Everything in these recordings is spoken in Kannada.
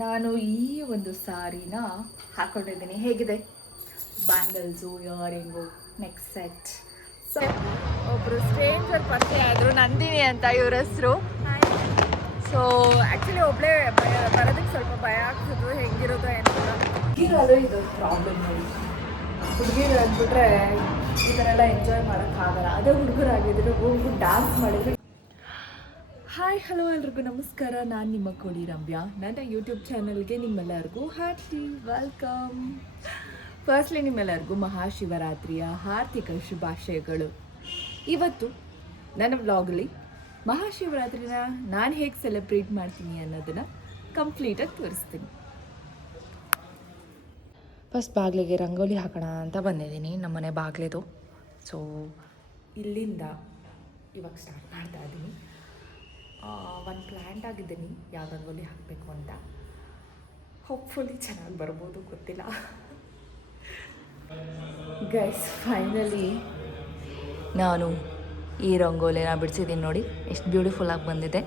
ನಾನು ಈ ಒಂದು ಸಾರಿನ ಹಾಕೊಂಡಿದ್ದೀನಿ. ಹೇಗಿದೆ? Bangles, earring, neck set. So ಒಬ್ಬರು ಸ್ಟ್ರೇಂಜರ್ ಪರಿಚಯ ಆದರು, ನಂದಿನಿ ಅಂತ ಇವ್ರ ಹೆಸರು. ಸೊ ಆ್ಯಕ್ಚುಲಿ ಒಬ್ಬಳೇ ಬರೋದಕ್ಕೆ ಸ್ವಲ್ಪ ಭಯ ಆಗ್ತಿತ್ತು, ಹೆಂಗಿರುತ್ತೋ ಏನಿಲ್ಲ. ಹುಡುಗಿರಲ್ಲೂ ಇದು ಪ್ರಾಬ್ಲಮ್ ನೋಡಿ. ಹುಡುಗಿರು ಅಂದ್ಬಿಟ್ರೆ ಈ ಥರ ಎಲ್ಲ ಎಂಜಾಯ್ ಮಾಡೋಕ್ಕಾಗಲ್ಲ. ಅದೇ ಹುಡುಗರಾಗಿದ್ರು ಹೋಗಿ ಡ್ಯಾನ್ಸ್ ಮಾಡಿದ್ರು. ಹಾಯ್ ಹಲೋ ಎಲ್ರಿಗೂ ನಮಸ್ಕಾರ. ನಾನು ನಿಮ್ಮ ಕೋಡಿ ರಮ್ಯಾ. ನನ್ನ ಯೂಟ್ಯೂಬ್ ಚಾನಲ್ಗೆ ನಿಮ್ಮೆಲ್ಲರಿಗೂ ಹಾರ್ಟ್ಲಿ ವೆಲ್ಕಮ್. ಫಸ್ಟ್ಲಿ ನಿಮ್ಮೆಲ್ಲರಿಗೂ ಮಹಾಶಿವರಾತ್ರಿಯ ಹಾರ್ದಿಕ ಶುಭಾಶಯಗಳು. ಇವತ್ತು ನನ್ನ ವ್ಲಾಗಲ್ಲಿ ಮಹಾಶಿವರಾತ್ರಿನ ನಾನು ಹೇಗೆ ಸೆಲೆಬ್ರೇಟ್ ಮಾಡ್ತೀನಿ ಅನ್ನೋದನ್ನು ಕಂಪ್ಲೀಟಾಗಿ ತೋರಿಸ್ತೀನಿ. ಫಸ್ಟ್ ಬಾಗಿಲಿಗೆ ರಂಗೋಲಿ ಹಾಕೋಣ ಅಂತ ಬಂದಿದ್ದೀನಿ, ನಮ್ಮನೆ ಬಾಗಿಲಿದು. ಸೊ ಇಲ್ಲಿಂದ ಇವಾಗ ಸ್ಟಾರ್ಟ್ ಮಾಡ್ತಾ ಇದ್ದೀನಿ. ಒಂದು ಪ್ಲ್ಯಾಂಟ್ ಆಗಿದ್ದೀನಿ ಯಾವ ರಂಗೋಲಿ ಹಾಕಬೇಕು ಅಂತ. ಹೋಪ್ಫುಲಿ ಚೆನ್ನಾಗಿ ಬರ್ಬೋದು, ಗೊತ್ತಿಲ್ಲ. ಗೈಸ್ ಫೈನಲಿ ನಾನು ಈ ರಂಗೋಲಿನ ಬಿಡಿಸಿದ್ದೀನಿ ನೋಡಿ, ಎಷ್ಟು ಬ್ಯೂಟಿಫುಲ್ಲಾಗಿ ಬಂದಿದೆ.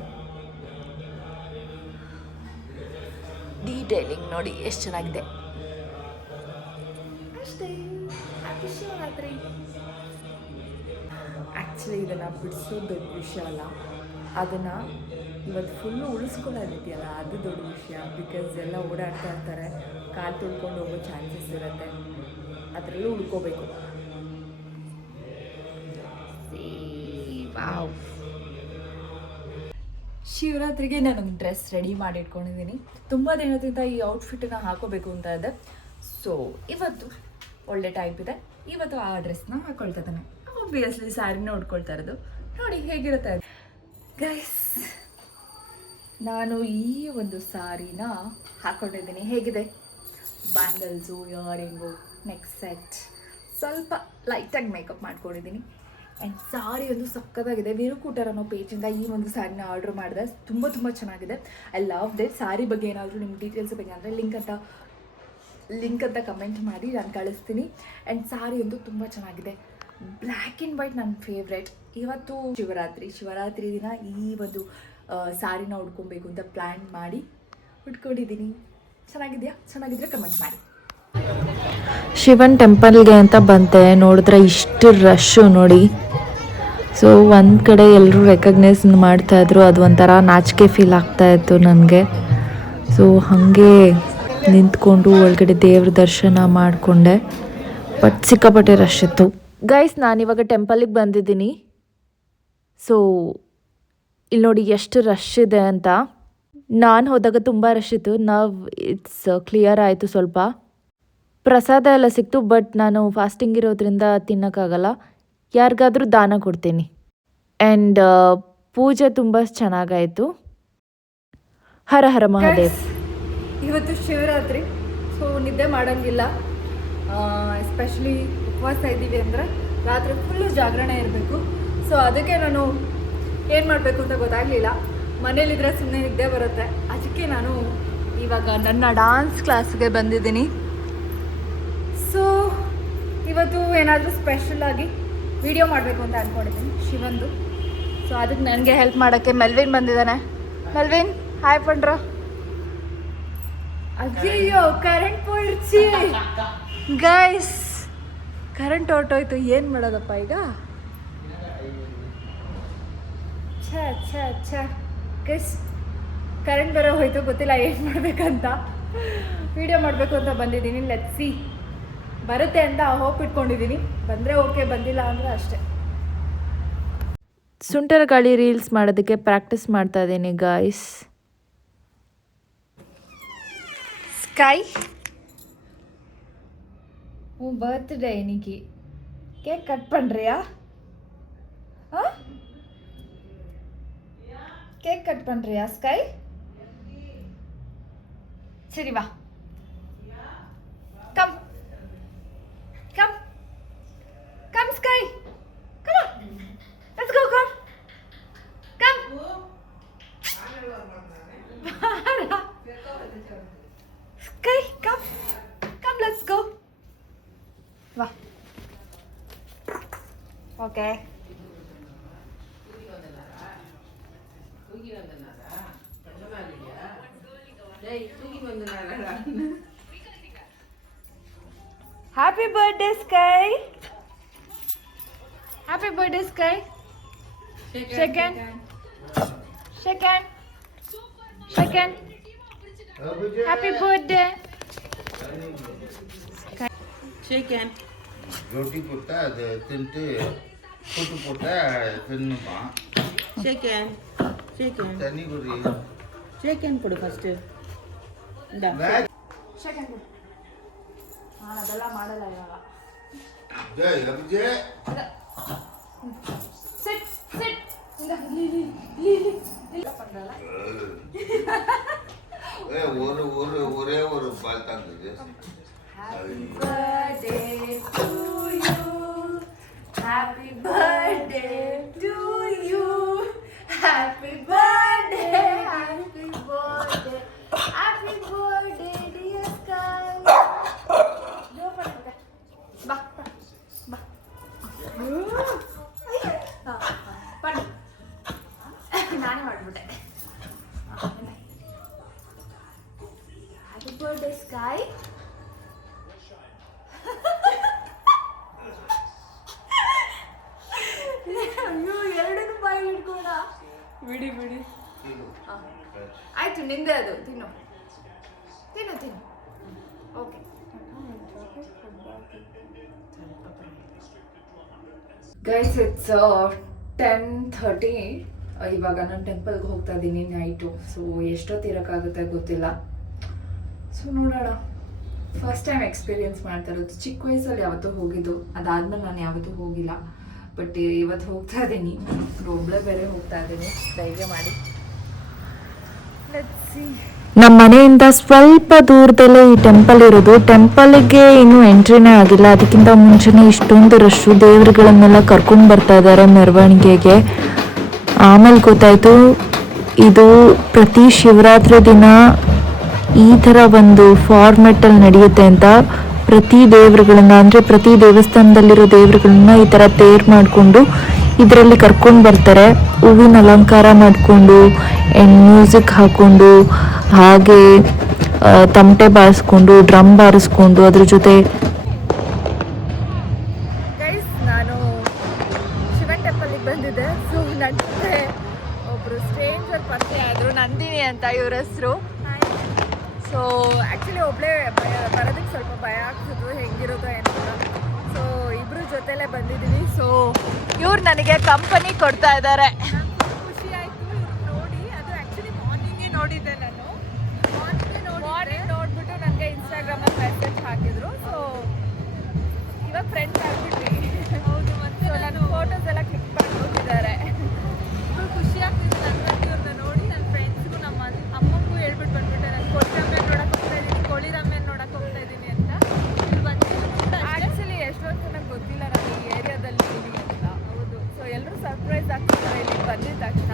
ಡೀಟೇಲಿಂಗ್ ನೋಡಿ ಎಷ್ಟು ಚೆನ್ನಾಗಿದೆ. ಅಷ್ಟೇ, ಹ್ಯಾಪಿ ಶಿವರಾತ್ರಿ. ಆ್ಯಕ್ಚುಲಿ ಇದನ್ನು ಬಿಡಿಸೋದು ದೊಡ್ಡ ವಿಷಯ ಅಲ್ಲ, ಅದನ್ನು ಇವತ್ತು ಫುಲ್ಲು ಉಳಿಸ್ಕೊಳ್ಳೋದಿದೆಯಲ್ಲ ಅದು ದೊಡ್ಡ ವಿಷಯ. ಬಿಕಾಸ್ ಎಲ್ಲ ಓಡಾಡ್ತಾ ಇರ್ತಾರೆ, ಕಾಲು ತುಳ್ಕೊಂಡು ಹೋಗೋ ಚಾನ್ಸಸ್ ಇರುತ್ತೆ, ಅದರಲ್ಲೂ ಉಳ್ಕೋಬೇಕು. ಶಿವರಾತ್ರಿಗೆ ನಾನೊಂದು ಡ್ರೆಸ್ ರೆಡಿ ಮಾಡಿ ಇಟ್ಕೊಂಡಿದ್ದೀನಿ. ತುಂಬ ದಿನದಿಂದ ಈ ಔಟ್ಫಿಟ್ಟನ್ನು ಹಾಕೋಬೇಕು ಅಂತ ಇದೆ. ಸೊ ಇವತ್ತು ಒಳ್ಳೆ ಟೈಪ್ ಇದೆ, ಇವತ್ತು ಆ ಡ್ರೆಸ್ನ ಹಾಕ್ಕೊಳ್ತಾ ಇದ್ದಾನೆ. ಆಬ್ವಿಯಸ್ಲಿ ಸ್ಯಾರಿನ ಉಟ್ಕೊಳ್ತಾ ಇರೋದು ನೋಡಿ ಹೇಗಿರುತ್ತೆ. ಗೈಸ್ ನಾನು ಈ ಒಂದು ಸಾರಿನ ಹಾಕ್ಕೊಂಡಿದ್ದೀನಿ. ಹೇಗಿದೆ? ಬ್ಯಾಂಗಲ್ಸು, ಇಯರಿಂಗು, ನೆಕ್ ಸೆಟ್, ಸ್ವಲ್ಪ ಲೈಟಾಗಿ ಮೇಕಪ್ ಮಾಡ್ಕೊಂಡಿದ್ದೀನಿ. ಆ್ಯಂಡ್ ಸಾರಿ ಒಂದು ಸಕ್ಕತ್ತಾಗಿದೆ. ವೀರುಕೂಟರ್ ಅನ್ನೋ ಪೇಜಿಂದ ಈ ಒಂದು ಸ್ಯಾರಿನ ಆರ್ಡ್ರ್ ಮಾಡಿದೆ. ತುಂಬ ಚೆನ್ನಾಗಿದೆ. I love that. ಸ್ಯಾರಿ ಬಗ್ಗೆ ಏನಾದರೂ ನಿಮ್ಗೆ ಡೀಟೇಲ್ಸ್ ಬೇಕಂದರೆ ಲಿಂಕ್ ಅಂತ ಕಮೆಂಟ್ ಮಾಡಿ, ನಾನು ಕಳಿಸ್ತೀನಿ. ಆ್ಯಂಡ್ ಸಾರಿ ಒಂದು ತುಂಬ ಚೆನ್ನಾಗಿದೆ. ಬ್ಲ್ಯಾಕ್ ಆ್ಯಂಡ್ ವೈಟ್ ನನ್ನ ಫೇವ್ರೆಟ್. ಇವತ್ತು ಶಿವರಾತ್ರಿ ದಿನ ಈ ಒಂದು ಸಾರಿನ ಉಟ್ಕೊಬೇಕು ಅಂತ ಪ್ಲ್ಯಾನ್ ಮಾಡಿ ಉಟ್ಕೊಂಡಿದ್ದೀನಿ. ಚೆನ್ನಾಗಿದೆಯಾ? ಚೆನ್ನಾಗಿದ್ರೆ ಕಮೆಂಟ್ ಮಾಡಿ. ಶಿವನ್ ಟೆಂಪಲ್ಗೆ ಅಂತ ಬಂತೆ, ನೋಡಿದ್ರೆ ಇಷ್ಟು ರಶ್ಶು ನೋಡಿ. ಸೊ ಒಂದು ಕಡೆ ಎಲ್ಲರೂ ರೆಕಗ್ನೈಸ್ ಮಾಡ್ತಾಯಿದ್ರು, ಅದು ಒಂಥರ ನಾಚಿಕೆ ಫೀಲ್ ಆಗ್ತಾಯಿತ್ತು ನನಗೆ. ಸೊ ಹಾಗೆ ನಿಂತ್ಕೊಂಡು ಒಳಗಡೆ ದೇವ್ರ ದರ್ಶನ ಮಾಡಿಕೊಂಡೆ. ಬಟ್ ಸಿಕ್ಕಾಪಟ್ಟೆ ರಶ್ ಇತ್ತು. ಗೈಸ್ ನಾನಿವಾಗ ಟೆಂಪಲಿಗೆ ಬಂದಿದ್ದೀನಿ. ಸೊ ಇಲ್ಲಿ ನೋಡಿ ಎಷ್ಟು ರಶ್ ಇದೆ ಅಂತ. ನಾನು ಹೋದಾಗ ತುಂಬ ರಶ್ ಇತ್ತು, ನಾವು ಇಟ್ಸ್ ಕ್ಲಿಯರ್ ಆಯಿತು. ಸ್ವಲ್ಪ ಪ್ರಸಾದ ಎಲ್ಲ ಸಿಕ್ತು, ಬಟ್ ನಾನು ಫಾಸ್ಟಿಂಗ್ ಇರೋದ್ರಿಂದ ತಿನ್ನೋಕ್ಕಾಗಲ್ಲ. ಯಾರಿಗಾದರೂ ದಾನ ಕೊಡ್ತೀನಿ. ಆ್ಯಂಡ್ ಪೂಜೆ ತುಂಬ ಚೆನ್ನಾಗಾಯಿತು. ಹರ ಹರ ಮಹಾದೇವ್. ಇವತ್ತು ಶಿವರಾತ್ರಿ, ಸೊ ನಿದ್ದೆ ಮಾಡೋಂಗಿಲ್ಲ. ಎಸ್ಪೆಷಲಿ ಉಪವಾಸ ಇದ್ದೀವಿ ಅಂದರೆ ರಾತ್ರಿ ಫುಲ್ಲು ಜಾಗರಣೆ ಇರಬೇಕು. ಸೊ ಅದಕ್ಕೆ ನಾನು ಏನು ಮಾಡಬೇಕು ಅಂತ ಗೊತ್ತಾಗಲಿಲ್ಲ. ಮನೇಲಿದ್ರೆ ಸುಮ್ಮನೆ ನಿದ್ದೆ ಬರುತ್ತೆ, ಅದಕ್ಕೆ ನಾನು ಇವಾಗ ನನ್ನ ಡಾನ್ಸ್ ಕ್ಲಾಸ್ಗೆ ಬಂದಿದ್ದೀನಿ. ಸೊ ಇವತ್ತು ಏನಾದರೂ ಸ್ಪೆಷಲಾಗಿ ವಿಡಿಯೋ ಮಾಡಬೇಕು ಅಂತ ಅಂದ್ಕೊಂಡಿದ್ದೀನಿ ಶಿವಂದು. ಸೊ ಅದಕ್ಕೆ ನನಗೆ ಹೆಲ್ಪ್ ಮಾಡೋಕ್ಕೆ ಮೆಲ್ವಿನ್ ಬಂದಿದ್ದಾನೆ. ಮೆಲ್ವಿನ್ ಹಾಯ್ ಪಂಡ್ರ. ಅಯ್ಯೋ ಕರೆಂಟ್ ಪೋಯಿಡ್ಚಿ ಗೈಸ್, ಕರೆಂಟ್ ಹೊರಟೋಯ್ತು. ಏನು ಮಾಡೋದಪ್ಪ ಈಗ? ಛ ಗೈಸ್ ಕರೆಂಟ್ ಬರೋ ಹೋಯ್ತು, ಗೊತ್ತಿಲ್ಲ ಏನು ಮಾಡಬೇಕಂತ. ವಿಡಿಯೋ ಮಾಡಬೇಕು ಅಂತ ಬಂದಿದ್ದೀನಿ. ಲೆಟ್ಸ್ ಸಿ, ಬರುತ್ತೆ ಅಂತ ಹೋಪ್ ಇಟ್ಕೊಂಡಿದ್ದೀನಿ. ಬಂದರೆ ಓಕೆ, ಬಂದಿಲ್ಲ ಅಂದರೆ ಅಷ್ಟೇ. ಸುಂಟರ ಗಾಳಿ ರೀಲ್ಸ್ ಮಾಡೋದಕ್ಕೆ ಪ್ರಾಕ್ಟೀಸ್ ಮಾಡ್ತಾ ಇದ್ದೀನಿ ಗಾಯ್ಸ್. ಸ್ಕೈ பர்த்டே இன்னைக்கு கேக் கட் பண்ணுறியா? கேக் கட் பண்ணுறியா ஸ்கை? சரி வா, come come come sky, come on, let's go, come sky, come let's go. வா, okay. Happy birthday sky, happy birthday sky. Second second second happy birthday. Chicken. ರೋಟಿ ಕೊಟ್ಟ ಅದು ತಿಂತು ಕೊಟ್ಟು ಕೊಟ್ಟ ತಿನ್ನಪ್ಪ. Chicken. Chicken. ತನಿ ಗುರಿ Chicken ಕೊಡು ಫಸ್ಟ್. ಸೆಕೆಂಡ್ ನಾನು ಅದೆಲ್ಲ ಮಾಡಲ್ಲ ಇವಾಗ. ಜೈ ಅಬ್ಜೆ ಸಿಟ್ ಸಿಟ್ ஒரே ஒரு பால் தான் இருக்குது. Happy birthday to you. Happy birthday to you. Happy birthday. Happy birthday. Happy birthday dear Sky. ಬಾ ಬಾ ಬನ್ನಿ. ನಾನೇ ಮಾಡ್ಬಿಟ್ಟೆ. Happy birthday Sky. ಅಯ್ಯೋ ಎರಡನ್ನು ಬಾಯಿ ಹಿಡ್ಕೋಣ. ಬಿಡಿ ಬಿಡಿ. ಆಯ್ತು ನಿಂದೆ ಅದು. ತಿನ್ನು ತಿನ್ನು ತಿನ್ನು. Okay guys, it's 10:30. ಇವಾಗ ನಾನು ಟೆಂಪಲ್ಗೆ ಹೋಗ್ತಾ ಇದ್ದೀನಿ ನೈಟು. ಸೊ ಎಷ್ಟೊತ್ತಿರೋಕ್ಕಾಗುತ್ತೆ ಗೊತ್ತಿಲ್ಲ. ಸೊ ನೋಡೋಣ. ಫಸ್ಟ್ ಟೈಮ್ ಎಕ್ಸ್ಪೀರಿಯನ್ಸ್ ಮಾಡ್ತಾ ಇರೋದು. ಚಿಕ್ಕ ವಯಸ್ಸಲ್ಲಿ ಯಾವತ್ತೂ ಹೋಗಿದ್ದು, ಅದಾದ್ಮೇಲೆ ನಾನು ಯಾವತ್ತೂ ಹೋಗಿಲ್ಲ. ಬಟ್ ಇವತ್ತು ಹೋಗ್ತಾ ಇದ್ದೀನಿ. ಒಬ್ಬಳೇ ಬೇರೆ ಹೋಗ್ತಾ ಇದ್ದೀನಿ. ಧೈರ್ಯ ಮಾಡಿ. ನಮ್ಮ ಮನೆಯಿಂದ ಸ್ವಲ್ಪ ದೂರದಲ್ಲೇ ಈ ಟೆಂಪಲ್ ಇರೋದು. ಟೆಂಪಲ್ಗೆ ಇನ್ನೂ ಎಂಟ್ರಿನೇ ಆಗಿಲ್ಲ. ಅದಕ್ಕಿಂತ ಮುಂಚೆನೇ ಇಷ್ಟೊಂದು ರಶ್ಶು. ದೇವರುಗಳನ್ನೆಲ್ಲ ಕರ್ಕೊಂಡು ಬರ್ತಾ ಇದ್ದಾರೆ ಮೆರವಣಿಗೆಗೆ. ಆಮೇಲೆ ಗೊತ್ತಾಯಿತು ಇದು ಪ್ರತಿ ಶಿವರಾತ್ರಿ ದಿನ ಈ ಥರ ಒಂದು ಫಾರ್ಮೆಟಲ್ಲಿ ನಡೆಯುತ್ತೆ ಅಂತ. ಪ್ರತಿ ದೇವರುಗಳನ್ನ ಅಂದರೆ ಪ್ರತಿ ದೇವಸ್ಥಾನದಲ್ಲಿರೋ ದೇವರುಗಳನ್ನ ಈ ಥರ ತೇರು ಮಾಡಿಕೊಂಡು ಇದರಲ್ಲಿ ಕರ್ಕೊಂಡು ಬರ್ತಾರೆ. ಹೂವಿನ ಅಲಂಕಾರ ಮಾಡಿಕೊಂಡು ಮ್ಯೂಸಿಕ್ ಹಾಕ್ಕೊಂಡು, ಹಾಗೆ ತಮಟೆ ಬಾರಿಸ್ಕೊಂಡು, ಡ್ರಮ್ ಬಾರಿಸ್ಕೊಂಡು, ಅದ್ರ ಜೊತೆ ಗೈಸ್, ನಾನು ಶಿವನ್ ಟೆಂಪಲ್ಗೆ ಬಂದಿದ್ದೆ. ಸೊ ನನ್ನ ಜೊತೆ ಒಬ್ಬರು ಸ್ಟ್ರೇಂಜರ್ ಪರಿಚಯ ಆದರು, ನಂದಿನಿ ಅಂತ ಇವ್ರ ಹೆಸರು. ಸೊ ಆ್ಯಕ್ಚುಲಿ ಒಬ್ಬಳೇ ಬರೋದಕ್ಕೆ ಸ್ವಲ್ಪ ಭಯ ಆಗ್ತಿತ್ತು, ಹೆಂಗಿರುತ್ತೋ ಏನೋ. ಸೊ ಇಬ್ಬರು ಜೊತೆಲೇ ಬಂದಿದ್ದೀವಿ. ಸೊ ಇವ್ರು ನನಗೆ ಕಂಪನಿ ಕೊಡ್ತಾ ಇದ್ದಾರೆ. ಖುಷಿ ಆಯಿತು ಇವ್ರು ನೋಡಿ. ಅದು ಆ್ಯಕ್ಚುಲಿ ಮಾರ್ನಿಂಗೇ ನೋಡಿದ್ದೆ ನಾನು. ಮಾರ್ನಿಂಗ್ ನೋಡಿಬಿಟ್ಟು ನನಗೆ ಇನ್ಸ್ಟಾಗ್ರಾಮಲ್ಲಿ ಮೆಸೇಜ್ ಹಾಕಿದ್ರು. ಸೊ ಇವಾಗ ಫ್ರೆಂಡ್ಸ್ ಆಗಿಬಿಟ್ವಿ. ಹೌದು. ಮತ್ತು ನನ್ನ ಫೋಟೋಸ್ ಎಲ್ಲ ಕ್ಲಿಕ್ ಮಾಡಿ ಹೋಗಿದ್ದಾರೆ. ಖುಷಿ ಆಗ್ತಿದೆ ನನಗೆ ಇವ್ರನ್ನ ನೋಡಿ. ನನ್ನ ಫ್ರೆಂಡ್ಸ್ಗೂ ನಮ್ಮ ಅಮ್ಮಂಗೂ ಹೇಳ್ಬಿಟ್ಟು ಬಂದ್ಬಿಟ್ಟೆ, ನಾನು ಕೋಳಿರಮ್ಮೆ ನೋಡಕ್ಕೆ ಹೋಗ್ತಾ ಇದ್ದೀನಿ, ಕೋಳಿರಮ್ಮೆ ನೋಡಕ್ಕೆ ಹೋಗ್ತಾ ಇದ್ದೀನಿ ಅಂತ. ಆ್ಯಕ್ಚುಲಿ ಎಷ್ಟೊಂದು ನನಗೆ ಗೊತ್ತಿಲ್ಲ ನಾನು ಈ ಏರಿಯಾದಲ್ಲಿ ಇದ್ದೀನಿ ಅಂತ. ಹೌದು. ಸೊ ಎಲ್ಲರೂ ಸರ್ಪ್ರೈಸ್ ಆಗ್ತಿದ್ದಾರೆ ಇಲ್ಲಿ ಬಂದಿದ್ದ ತಕ್ಷಣ.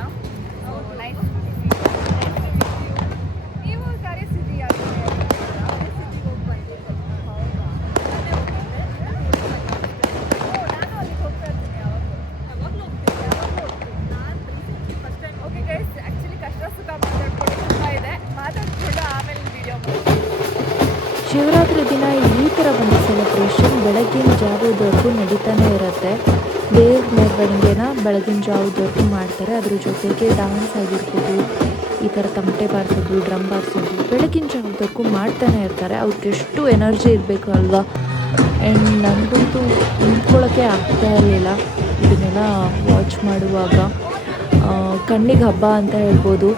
ನೈಸ್. ನೀವು ಕರೆಸಿದ್ದೀ ಸಿಟಿಗೆ ಹೋಗಿ ಬಂದಿದ್ದೆ. ಹೌದಾ? ನಾನು ಅಲ್ಲಿಗೆ ಹೋಗ್ತಾ ಇರ್ತೀನಿ. ಯಾವಾಗಲೂ ಹೋಗ್ತೀನಿ. ನಾನು recently first time. Okay guys, actually ಕಷ್ಟ ಸುಖ ಮಾತಾಡ್ಕೊಂಡು ತುಂಬ ಇದೆ. ಮಾತಾಡ್ಕೊಂಡು ಆಮೇಲೆ ವಿಡಿಯೋ ಮಾಡಿ. ಶಿವರಾತ್ರಿ ದಿನ ಈ ಥರ ಒಂದು ಸೆಲೆಬ್ರೇಷನ್ ಬೆಳಗಿನ ಜಾವದವರೆಗೂ ನಡೀತಾನೆ ಇರುತ್ತೆ. ದೇವ್ರ ಮೆರವಣಿಗೆನ ಬೆಳಗಿನ ಜಾವದವರೆಗೂ ಮಾಡ್ತಾರೆ. ಅದ್ರ ಜೊತೆಗೆ ಡ್ಯಾನ್ಸ್ ಆಗಿರ್ಬೋದು, ಈ ಥರ ತಮಟೆ ಬಾರಿಸೋದು, ಡ್ರಮ್ ಬಾರಿಸೋದು ಬೆಳಗಿನ ಜಾವದವರೆಗೂ ಮಾಡ್ತಾನೆ ಇರ್ತಾರೆ. ಅವ್ರಿಗೆ ಎಷ್ಟು ಎನರ್ಜಿ ಇರಬೇಕು ಅಲ್ವಾ. ಆ್ಯಂಡ್ ನನಗಂತೂ ನಿಂತ್ಕೊಳ್ಳೋಕ್ಕೆ ಆಗ್ತಾ ಇರಲಿಲ್ಲ ಇದನ್ನೆಲ್ಲ ವಾಚ್ ಮಾಡುವಾಗ. ಕಣ್ಣಿಗೆ ಹಬ್ಬ ಅಂತ ಹೇಳ್ಬೋದು.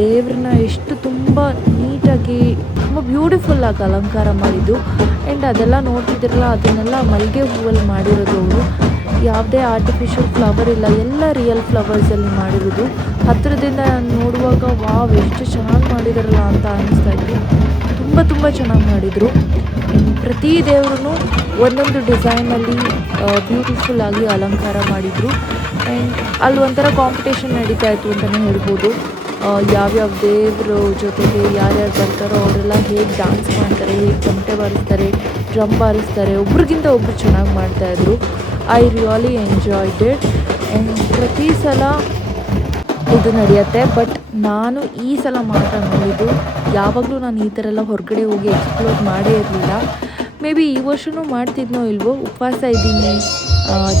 ದೇವ್ರನ್ನ ಎಷ್ಟು ತುಂಬ ನೀಟಾಗಿ, ತುಂಬ ಬ್ಯೂಟಿಫುಲ್ಲಾಗಿ ಅಲಂಕಾರ ಮಾಡಿದ್ದು. ಆ್ಯಂಡ್ ಅದೆಲ್ಲ ನೋಡ್ತಿದ್ರಲ್ಲ, ಅದನ್ನೆಲ್ಲ ಮಲ್ಲಿಗೆ ಹೂವಲ್ಲಿ ಮಾಡಿರೋದು ಅವರು. ಯಾವುದೇ ಆರ್ಟಿಫಿಷಿಯಲ್ ಫ್ಲವರ್ ಇಲ್ಲ, ಎಲ್ಲ ರಿಯಲ್ ಫ್ಲವರ್ಸಲ್ಲಿ ಮಾಡಿರೋದು. ಹತ್ತಿರದಿಂದ ನೋಡುವಾಗ ವಾವ್ ಎಷ್ಟು ಚೆನ್ನಾಗಿ ಮಾಡಿದಾರಲ್ಲ ಅಂತ ಅನ್ನಿಸ್ತಾ ಇತ್ತು. ತುಂಬ ಚೆನ್ನಾಗಿ ಮಾಡಿದರು. ಪ್ರತಿ ದೇವ್ರೂ ಒಂದೊಂದು ಡಿಸೈನಲ್ಲಿ ಬ್ಯೂಟಿಫುಲ್ಲಾಗಿ ಅಲಂಕಾರ ಮಾಡಿದರು. ಆ್ಯಂಡ್ ಅಲ್ಲಿ ಒಂಥರ ಕಾಂಪಿಟೇಷನ್ ನಡೀತಾ ಇತ್ತು ಅಂತಲೇ ಹೇಳ್ಬೋದು. ಯಾವ್ಯಾವ ದೇವ್ರ ಜೊತೆಗೆ ಯಾರ್ಯಾರು ಬರ್ತಾರೋ ಅವರೆಲ್ಲ ಹೇಗೆ ಡ್ಯಾನ್ಸ್ ಮಾಡ್ತಾರೆ, ಹೇಗೆ ತಮಟೆ ಬಾರಿಸ್ತಾರೆ, ಡ್ರಮ್ ಬಾರಿಸ್ತಾರೆ, ಒಬ್ರಿಗಿಂತ ಒಬ್ರು ಚೆನ್ನಾಗಿ ಮಾಡ್ತಾಯಿದ್ರು. I really enjoyed it. And ಪ್ರತಿ ಸಲ ಇದು ನಡೆಯುತ್ತೆ. ಬಟ್ ನಾನು ಈ ಸಲ ಮಾತ್ರ ನೋಡಿದ್ದು ಯಾವಾಗಲೂ ನಾನು ಈ ಥರ ಎಲ್ಲ ಹೊರಗಡೆ ಹೋಗಿ ಎಕ್ಸ್ಪ್ಲೋರ್ ಮಾಡೇ ಇರಲಿಲ್ಲ. ಮೇ ಬಿ ಈ ವರ್ಷವೂ ಮಾಡ್ತಿದ್ನೋ ಇಲ್ವೋ, ಉಪವಾಸ ಇದ್ದೀನಿ,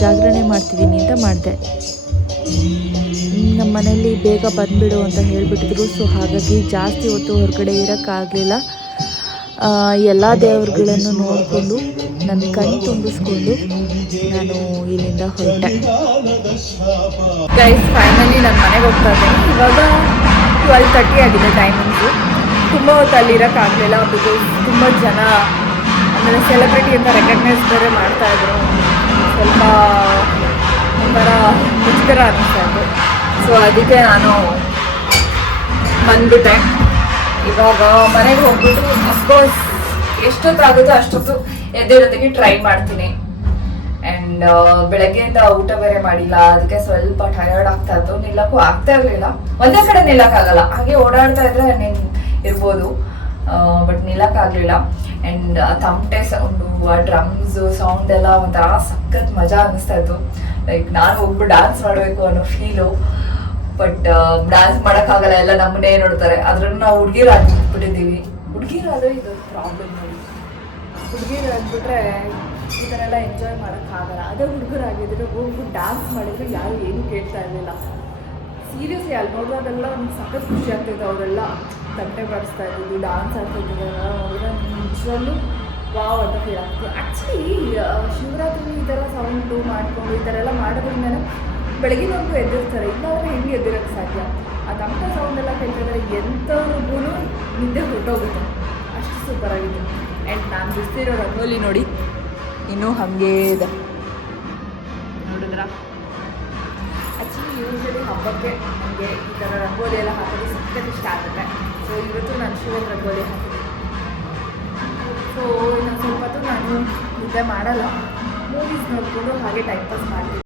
ಜಾಗರಣೆ ಮಾಡ್ತಿದ್ದೀನಿ ಅಂತ ಮಾಡಿದೆ. ನಮ್ಮ ಮನೇಲಿ ಬೇಗ ಬಂದುಬಿಡು ಅಂತ ಹೇಳಿಬಿಟ್ಟಿದ್ರು. ಸೊ ಹಾಗಾಗಿ ಜಾಸ್ತಿ ಹೊತ್ತು ಹೊರಗಡೆ ಇರೋಕ್ಕಾಗಲಿಲ್ಲ. ಎಲ್ಲ ದೇವರುಗಳನ್ನು ನೋಡಿಕೊಂಡು ನನ್ನ ಕಣ್ಣು ತುಂಬಿಸ್ಕೊಂಡು ನಾನು ಇಲ್ಲಿಂದ ಹೊರಟೆ. ಗೈಸ್, ಫೈನಲಿ ನಾನು ಮನೆಗೆ ಹೋಗ್ತಾ ಇದ್ದೀನಿ. ಇವಾಗ 12:30 ಆಗಿದೆ ಟೈಮಿಂಗು. ತುಂಬ ಹೊತ್ತು ಅಲ್ಲಿ ಇರೋಕ್ಕಾಗಲಿಲ್ಲ, ಬಿಕಾಸ್ ತುಂಬ ಜನ ಆಮೇಲೆ ಸೆಲೆಬ್ರಿಟಿ ಅಂತ ರೆಕಗ್ನೈಸ್ ಬೇರೆ ಮಾಡ್ತಾಯಿದ್ರು. ಸ್ವಲ್ಪ ಒಂಥರ ಮುಷ್ಕರ ಅನ್ನಿಸ್ತಾ ಇತ್ತು. ಸೊ ಅದಕ್ಕೆ ನಾನು ಬಂದ್ಬಿಟ್ಟೆ. ಇವಾಗ ಮನೆಗೆ ಹೋಗ್ಬಿಟ್ಟು ಅಫ್ಕೋರ್ಸ್ ಎಷ್ಟೊತ್ತಾಗುತ್ತೋ ಅಷ್ಟೊತ್ತು ಎದ್ದೇಳೋದಕ್ಕೆ ಟ್ರೈ ಮಾಡ್ತೀನಿ. ಆ್ಯಂಡ್ ಬೆಳಗ್ಗೆಯಿಂದ ಊಟ ಬೇರೆ ಮಾಡಿಲ್ಲ, ಅದಕ್ಕೆ ಸ್ವಲ್ಪ ಟಯರ್ಡ್ ಆಗ್ತಾ ಇತ್ತು. ನಿಲ್ಲಕ್ಕೂ ಆಗ್ತಾ ಇರಲಿಲ್ಲ, ಒಂದೇ ಕಡೆ ನಿಲ್ಲಕ್ಕಾಗಲ್ಲ. ಹಾಗೆ ಓಡಾಡ್ತಾ ಇದ್ರೆ ಇರ್ಬೋದು, ಬಟ್ ನಿಲ್ಲಕ್ಕಾಗಲಿಲ್ಲ. ಆ್ಯಂಡ್ ತಮಟೆ ಸೌಂಡು, ಆ ಡ್ರಮ್ಸು ಸೌಂಡ್ ಎಲ್ಲ ಒಂಥರ ಸಖತ್ ಮಜಾ ಅನ್ನಿಸ್ತಾ ಇತ್ತು. ಲೈಕ್ ನಾನು ಹೋಗ್ಬಿಟ್ಟು ಡ್ಯಾನ್ಸ್ ಮಾಡಬೇಕು ಅನ್ನೋ ಫೀಲು. ಬಟ್ ಡ್ಯಾನ್ಸ್ ಮಾಡೋಕ್ಕಾಗಲ್ಲ, ಎಲ್ಲ ನಮ್ಮನ್ನೇ ನೋಡ್ತಾರೆ. ಅದ್ರನ್ನು ನಾವು ಹುಡುಗಿರಾಗ್ಬಿಟ್ಟಿದ್ದೀವಿ. ಹುಡುಗಿರಾದ್ರೆ ಇದು ಪ್ರಾಬ್ಲಮ್ ನೋಡಿ. ಹುಡುಗಿರಾಗ್ಬಿಟ್ರೆ ಈ ಥರ ಎಲ್ಲ ಎಂಜಾಯ್ ಮಾಡೋಕ್ಕಾಗಲ್ಲ. ಅದೇ ಹುಡುಗರಾಗಿದ್ರೆ ಹೋಗ್ಬಿಟ್ಟು ಡ್ಯಾನ್ಸ್ ಮಾಡಿದ್ರೆ ಯಾರು ಏನೂ ಕೇಳ್ತಾ ಇರಲಿಲ್ಲ. ಸೀರಿಯಸ್ಲಿ ಅಲ್ಲಿ ನೋಡಿದಾಗೆಲ್ಲ ನಮ್ಗೆ ಸಖತ್ ಖುಷಿ ಆಗ್ತಿತ್ತು. ಅವರೆಲ್ಲ ತಟ್ಟೆ ಬಾರಿಸ್ತಾ ಇದ್ದಿದ್ದು, ಡ್ಯಾನ್ಸ್ ಆಗ್ತಿದ್ದೆಲ್ಲ ನೋಡಿದ್ರೆ ನಿಜವಲ್ಲೂ ವಾವ್ ಅಂತ ಫೀಲ್ ಆಗ್ತಿತ್ತು. ಆ್ಯಕ್ಚುಲಿ ಶಿವರಾತ್ರಿ ಈ ಥರ ಸೌಂಡು ಮಾಡಿಕೊಂಡು ಈ ಥರ ಎಲ್ಲ ಮಾಡೋದ್ರಿಂದ ಬೆಳಗಿನವರೆಗೂ ಎದ್ದಿರ್ತಾರೆ. ಇಲ್ಲಾಂದರೆ ಹೆಂಗೆ ಎದ್ದಿರೋಕ್ಕೆ ಸಾಧ್ಯ? ಆ ತಮಟೆ ಸೌಂಡೆಲ್ಲ ಕೇಳ್ತಿದ್ದಾರೆ, ಎಂಥವ್ರಿಗೂ ನಿದ್ದೆ ಹೊರಟೋಗುತ್ತೆ. ಅಷ್ಟು ಸೂಪರಾಗಿತ್ತು. ಆ್ಯಂಡ್ ನಾನು ಬಿಡ್ತಿರೋ ರಂಗೋಲಿ ನೋಡಿ ಇನ್ನೂ ಹಾಗೇ ಇದೆ, ನೋಡಿದ್ರ? ಆ್ಯಕ್ಚುಲಿ ಯೂಶ್ವಲಿ ಹಬ್ಬಕ್ಕೆ ನನಗೆ ಈ ಥರ ರಂಗೋಲಿ ಎಲ್ಲ ಹಾಕೋದು ಸಖತ್ ಇಷ್ಟ ಆಗುತ್ತೆ. ಸೊ ಇವತ್ತು ನಾನು ಶಿವನ ರಂಗೋಲಿ ಹಾಕಿದ್ದೆ. ಸೊ ಇನ್ನೊಂದು ಸ್ವಲ್ಪ ಹೊತ್ತು ನಾನು ನಿದ್ದೆ ಮಾಡಲ್ಲ, ಮೂವೀಸ್ ನೋಡಿಕೊಂಡು ಹಾಗೆ ಟೈಮ್ ಪಾಸ್ ಮಾಡ್ತೀನಿ.